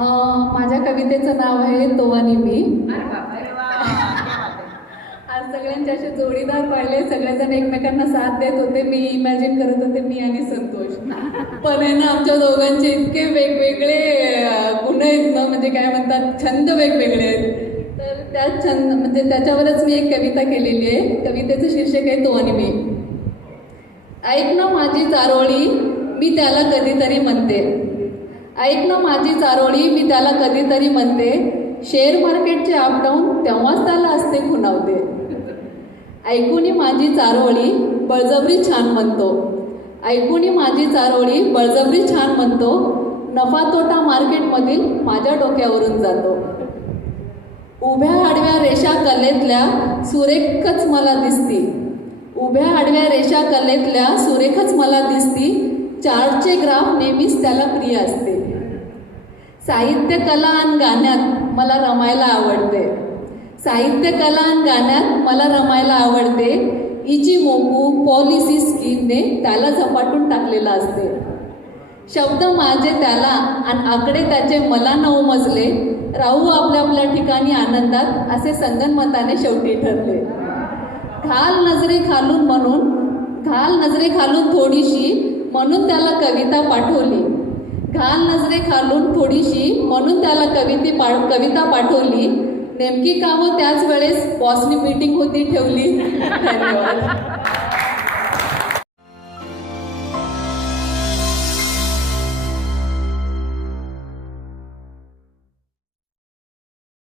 माझ्या कवितेचं नाव आहे तो आणि मी आज सगळ्यांचे असे जोडीदार पाळले सगळेजण एकमेकांना साथ देत होते मी इमॅजिन करत होते मी आणि संतोष. पण आहे ना आमच्या दोघांचे इतके वेगवेगळे गुण आहेत ना म्हणजे काय म्हणतात छंद वेगवेगळे आहेत. तर त्या छंद म्हणजे त्याच्यावरच मी एक कविता केलेली आहे. कवितेचं शीर्षक आहे तो आणि मी. ऐक ना माझी चारोळी मी त्याला कधीतरी म्हणते. ऐक ना माझी चारोळी मी त्याला कधीतरी म्हणते शेअर मार्केटचे अपडाऊन तेव्हाच त्याला असते खुणावते. ऐकूनी माझी चारोळी बळजबरी छान म्हणतो. ऐकूनी माझी चारोळी बळजबरी छान म्हणतो. नफा तोटा मार्केटमधील माझ्या डोक्यावरून जातो. उभ्या आडव्या रेषा कलेतल्या सुरेखच मला दिसती. उभ्या आडव्या रेषा कलेतल्या सुरेखच मला दिसती. चार्टचे ग्राफ नेहमीच त्याला प्रिय असते. साहित्य कला आणि गाण्यात मला रमायला आवडते. साहित्य कला आणि गाण्यात मला रमायला आवडते. इची मोकू पॉलिसी स्कीमने त्याला झपाटून टाकलेलं असते. शब्द माझे त्याला आणि आकडे त्याचे मला न उमजले राहू आपल्या आपल्या ठिकाणी आनंदात असे संगनमताने शेवटी ठरले. घाल नजरे खालून म्हणून घाल नजरे खालून थोडीशी म्हणून त्याला कविता पाठवली. घाल नजरे खालून थोडीशी म्हणून त्याला कविते पा कविता पाठवली. नेमकी कामं हो त्याच वेळेस बॉसनी मीटिंग होती ठेवली? धन्यवाद.